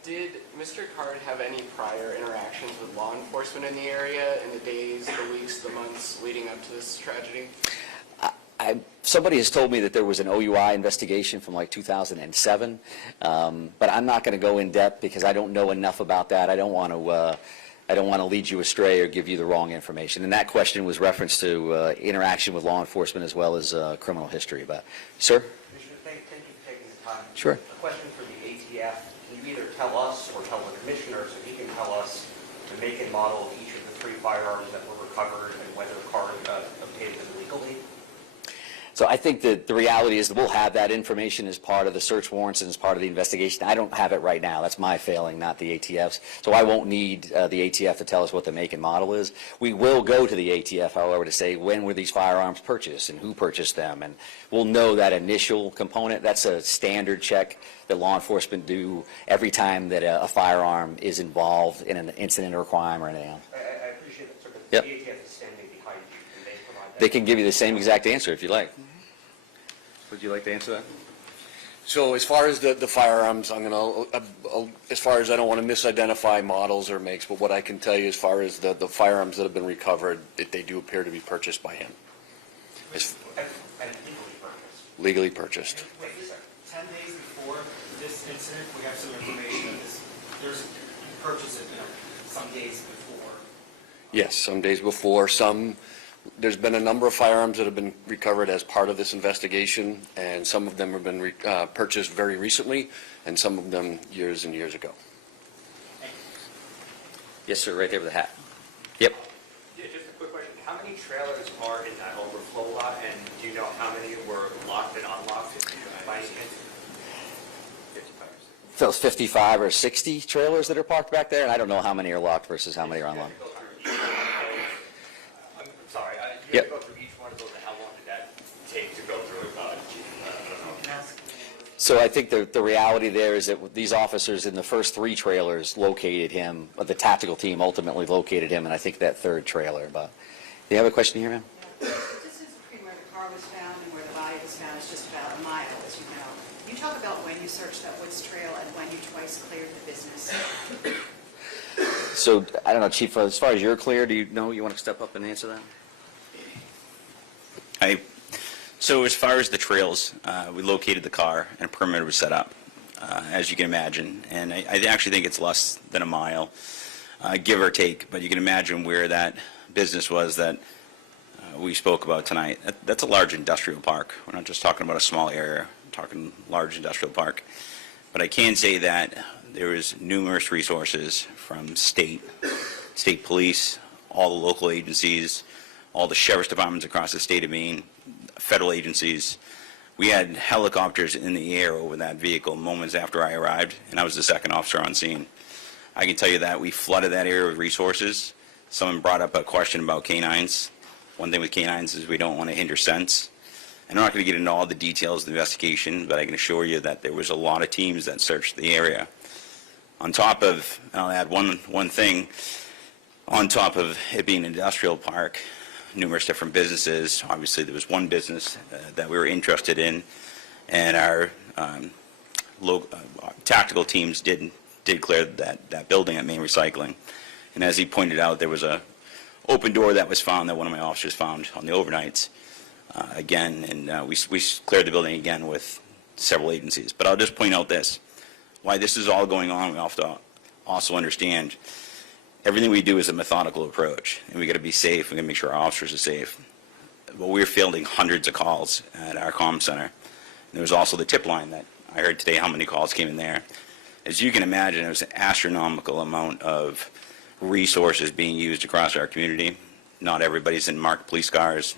Did Mr. Card have any prior interactions with law enforcement in the area in the days, the weeks, the months leading up to this tragedy? Somebody has told me that there was an OUI investigation from like 2007, but I'm not going to go in depth because I don't know enough about that. I don't want to lead you astray or give you the wrong information. And that question was reference to interaction with law enforcement as well as criminal history. But, sir? Commissioner, thank you for taking the time. Sure. A question for the ATF. Can you either tell us or tell the commissioner so he can tell us the make and model of each of the 3 firearms that were recovered and whether Card obtained them legally? So I think that the reality is that we'll have that information as part of the search warrants and as part of the investigation. I don't have it right now. That's my failing, not the ATF's. So I won't need the ATF to tell us what the make and model is. We will go to the ATF, however, to say when were these firearms purchased and who purchased them. And we'll know that initial component. That's a standard check that law enforcement do every time that a firearm is involved in an incident or a crime or anything else. I appreciate that, sir, but Yep. the ATF is standing behind you. Can they provide that? They can give you the same exact answer if you like. Would you like to answer that? So as far as the firearms, as far as I don't want to misidentify models or makes, but what I can tell you as far as the firearms that have been recovered, that they do appear to be purchased by him. And legally purchased. Legally purchased. Wait, 10 days before this incident, we have some information that there's you purchased it, some days before. Yes, some days before, there's been a number of firearms that have been recovered as part of this investigation, and some of them have been purchased very recently, and some of them years and years ago. Yes, sir, right there with the hat. Yep. Yeah, just a quick question. How many trailers are in that overflow lot, and do you know how many were locked and unlocked by any chance? 55. So it's 55 or 60 trailers that are parked back there, and I don't know how many are locked versus how many are unlocked. I'm sorry, you have to go through each one of those, and how long did that take to go through? I don't know. So I think the reality there is that these officers in the first 3 trailers located him, the tactical team ultimately located him, and I think that 3rd trailer. But do you have a question here, ma'am? Distance between where the car was found and where the body was found is just about a mile, as you know. You talk about when you searched that woods trail and when you twice cleared the business. So, I don't know, Chief, as far as you're clear, do you know, you want to step up and answer that? So as far as the trails, we located the car and a perimeter was set up, as you can imagine. And I actually think it's less than a mile, give or take. But you can imagine where that business was that we spoke about tonight. That's a large industrial park. We're not just talking about a small area. We're talking large industrial park. But I can say that there was numerous resources from state police, all the local agencies, all the sheriff's departments across the state of Maine, federal agencies. We had helicopters in the air over that vehicle moments after I arrived, and I was the 2nd officer on scene. I can tell you that we flooded that area with resources. Someone brought up a question about canines. One thing with canines is we don't want to hinder scents. And I'm not going to get into all the details of the investigation, but I can assure you that there was a lot of teams that searched the area. On top of, I'll add one thing, on top of it being an industrial park, numerous different businesses. Obviously, there was one business that we were interested in, and our tactical teams did clear that building at Maine Recycling. And as he pointed out, there was a open door that was found that one of my officers found on the overnights again, and we cleared the building again with several agencies. But I'll just point out this: why this is all going on, we have to also understand everything we do is a methodical approach, and we got to be safe. We got to make sure our officers are safe. But we're fielding hundreds of calls at our comm center. And there was also the tip line that I heard today how many calls came in there. As you can imagine, it was an astronomical amount of resources being used across our community. Not everybody's in marked police cars.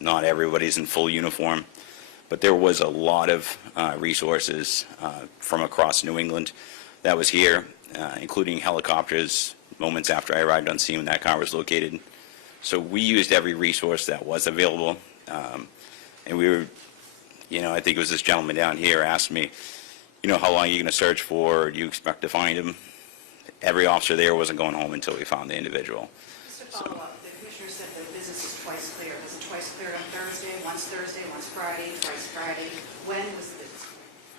Not everybody's in full uniform. But there was a lot of resources from across New England that was here, including helicopters, moments after I arrived on scene when that car was located. So we used every resource that was available. And we were, I think it was this gentleman down here asked me, how long are you going to search for? Or do you expect to find him? Every officer there wasn't going home until we found the individual. Just to follow up, the commissioner said the business is twice cleared. Was it twice cleared on Thursday, once Friday, twice Friday? When was the business?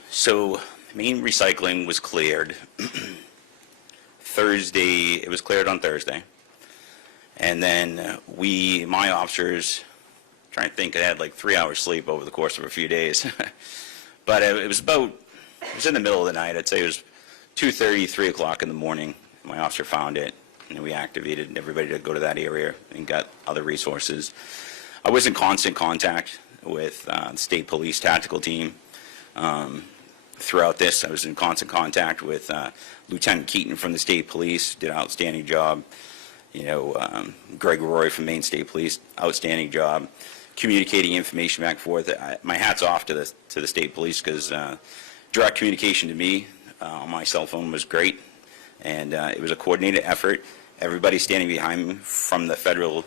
So Maine Recycling was cleared Thursday. It was cleared on Thursday. And then my officers, trying to think, I had like 3 hours sleep over the course of a few days. But it was in the middle of the night. I'd say it was 2:30, 3 o'clock in the morning. My officer found it, and we activated everybody to go to that area and got other resources. I was in constant contact with the state police tactical team. Throughout this, I was in constant contact with Lieutenant Keaton from the state police, did an outstanding job. Greg Roy from Maine State Police, outstanding job communicating information back and forth. My hat's off to the state police, because direct communication to me on my cell phone was great, and it was a coordinated effort. Everybody standing behind me from the federal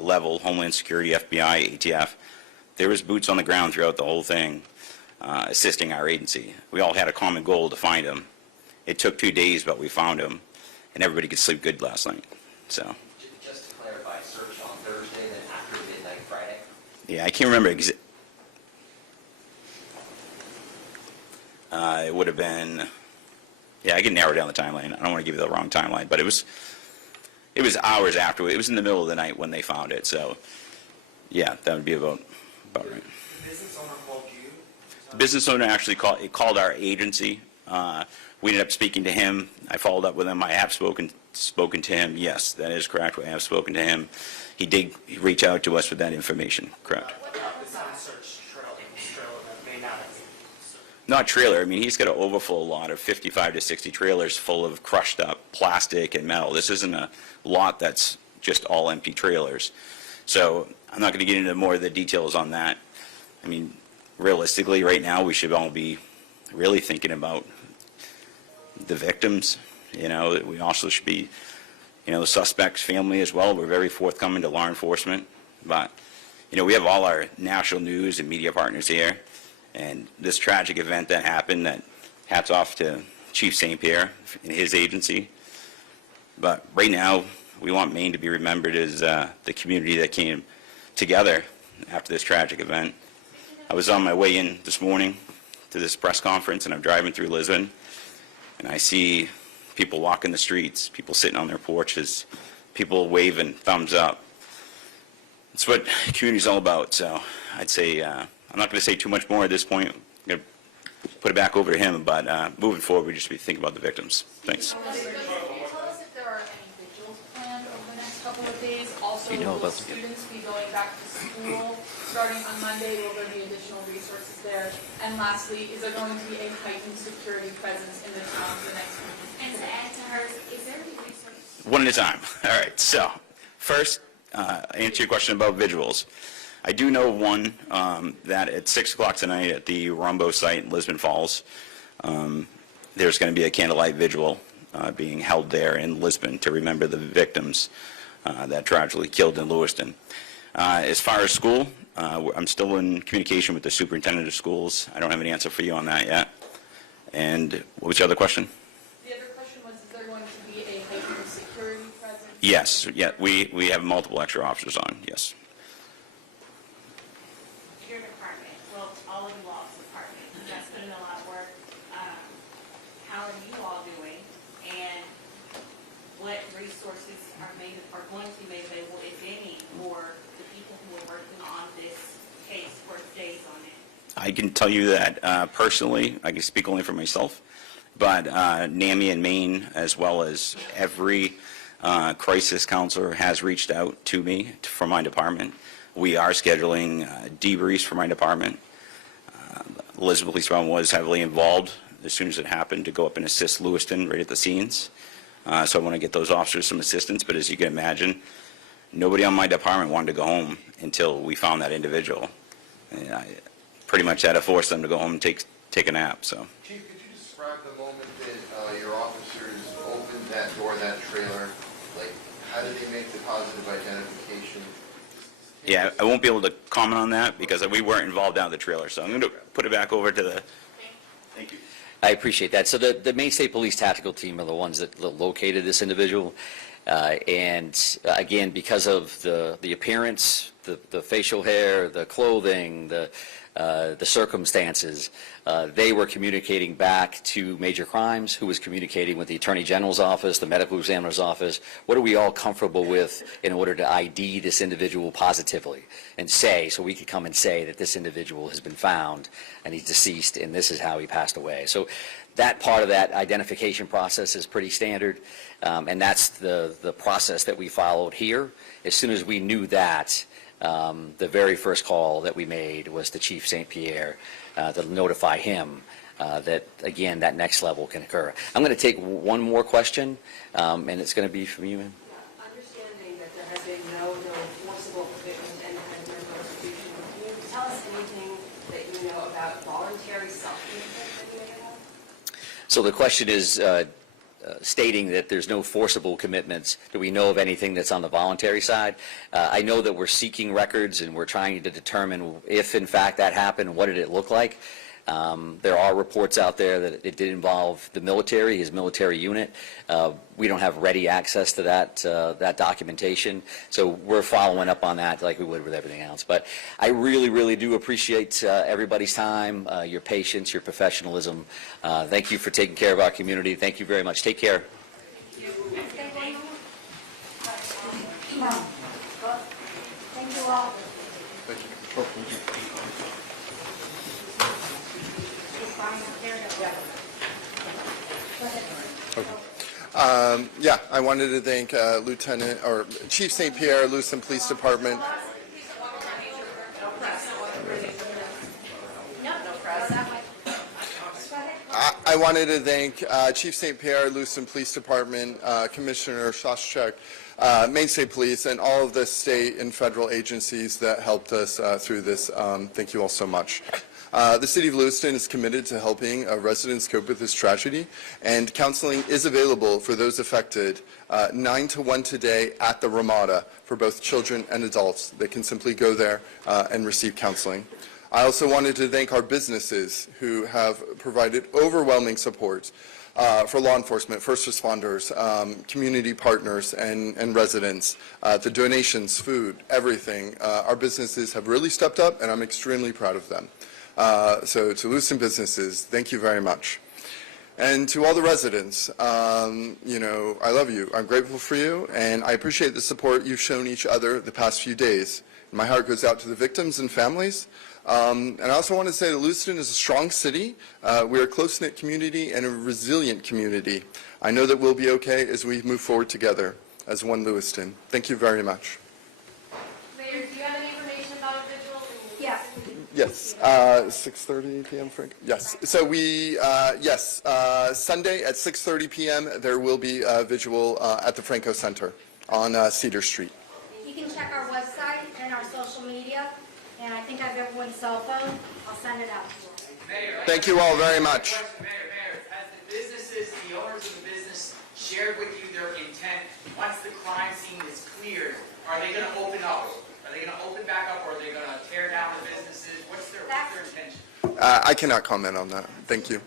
level, Homeland Security, FBI, ATF. There was boots on the ground throughout the whole thing, assisting our agency. We all had a common goal to find him. It took 2 days, but we found him, and everybody could sleep good last night. So. Just to clarify, search on Thursday, then after midnight Friday? Yeah, I can't remember. It would have been. Yeah, I can narrow down the timeline. I don't want to give you the wrong timeline, but it was hours after. It was in the middle of the night when they found it. So, yeah, that would be about right. The business owner called you? The business owner actually called our agency. We ended up speaking to him. I followed up with him. I have spoken to him. Yes, that is correct. I have spoken to him. He did reach out to us with that information. Correct. What about this unsearched trailer that may not have been? Not trailer. I mean, he's got an overflow lot of 55 to 60 trailers full of crushed up plastic and metal. This isn't a lot that's just all empty trailers. So I'm not going to get into more of the details on that. I mean, realistically, right now, we should all be really thinking about the victims. We also should be, the suspect's family as well. We're very forthcoming to law enforcement. But, we have all our national news and media partners here. And this tragic event that happened, that hats off to Chief St. Pierre and his agency. But right now, we want Maine to be remembered as the community that came together after this tragic event. I was on my way in this morning to this press conference, and I'm driving through Lisbon, and I see people walking the streets, people sitting on their porches, people waving thumbs up. It's what community's all about. So I'd say, I'm not going to say too much more at this point. I'm going to put it back over to him, but moving forward, we just be thinking about the victims. Thanks. Can you tell us if there are any vigils planned over the next couple of days? Also, You know will about them. students be going back to school starting on Monday? Will there be additional resources there? And lastly, is there going to be a heightened security presence in the town for the next week? And to add to hers, is there any resources? One at a time. All right. So first, answer your question about vigils. I do know one that at 6 o'clock tonight at the Rumbo site in Lisbon Falls, there's going to be a candlelight vigil being held there in Lisbon to remember the victims that tragically killed in Lewiston. As far as school, I'm still in communication with the superintendent of schools. I don't have an answer for you on that yet. And what was your other question? The other question was, is there going to be a heightened security presence? Yes. Yeah, we have multiple extra officers on. Yes. Your department, well, all of you all's department, that's put in a lot of work. How are you all doing? And what resources are going to be made available, if any, for the people who are working on this case for days on it? I can tell you that personally, I can speak only for myself, but NAMI in Maine, as well as every crisis counselor has reached out to me from my department. We are scheduling debriefs for my department. Elizabeth Police Department was heavily involved as soon as it happened to go up and assist Lewiston right at the scenes. So I want to get those officers some assistance, but as you can imagine, nobody on my department wanted to go home until we found that individual. And I pretty much had to force them to go home and take a nap. So. Chief, could you describe the moment that your officers opened that door, that trailer? Like, how did they make the positive identification? Yeah, I won't be able to comment on that because we weren't involved down the trailer. So I'm going to put it back over to the. Thank you. I appreciate that. So the Maine State Police Tactical Team are the ones that located this individual. And again, because of the appearance, the facial hair, the clothing, the circumstances, they were communicating back to Major Crimes, who was communicating with the Attorney General's office, the medical examiner's office. What are we all comfortable with in order to ID this individual positively and say, so we could come and say that this individual has been found and he's deceased and this is how he passed away. So that part of that identification process is pretty standard, and that's the process that we followed here. As soon as we knew that, the very first call that we made was to Chief St. Pierre to notify him that, again, that next level can occur. I'm going to take one more question, and it's going to be from you, ma'am. Understanding that there has been no forcible commitment and has been no prosecution, can you tell us anything that you know about voluntary self-commitment that you may have? So the question is stating that there's no forcible commitments. Do we know of anything that's on the voluntary side? I know that we're seeking records and we're trying to determine if, in fact, that happened, what did it look like. There are reports out there that it did involve the military, his military unit. We don't have ready access to that documentation, so we're following up on that like we would with everything else. But I really, really do appreciate everybody's time, your patience, your professionalism. Thank you for taking care of our community. Thank you very much. Take care. Thank you all. Yeah, I wanted to thank Chief St. Pierre, Lewiston Police Department. I wanted to thank Chief St. Pierre, Lewiston Police Department, Commissioner Shashchuk, Maine State Police, and all of the state and federal agencies that helped us through this. Thank you all so much. The City of Lewiston is committed to helping residents cope with this tragedy, and counseling is available for those affected 9 to 1 today at the Ramada for both children and adults. They can simply go there and receive counseling. I also wanted to thank our businesses who have provided overwhelming support for law enforcement, first responders, community partners, and residents. The donations, food, everything. Our businesses have really stepped up, and I'm extremely proud of them. So to Lewiston businesses, thank you very much. And to all the residents, you know, I love you. I'm grateful for you, and I appreciate the support you've shown each other the past few days. My heart goes out to the victims and families. And I also want to say that Lewiston is a strong city. We're a close-knit community and a resilient community. I know that we'll be okay as we move forward together as one Lewiston. Thank you very much. Mayor, do you have any information about individuals? Yes. Yes, 6:30 p.m. Frank? Yes. So we, Sunday at 6:30 p.m. there will be a visual at the Franco Center on Cedar Street. You can check our website and our social media, and I think I have everyone's cell phone. I'll send it out to you. Mayor, Thank you all very much. Mayor, has the businesses, the owners of the business shared with you their intent, once the crime scene is cleared, are they going to open up? Are they going to open back up, or are they going to tear down the businesses? What's their intention? I cannot comment on that. Thank you.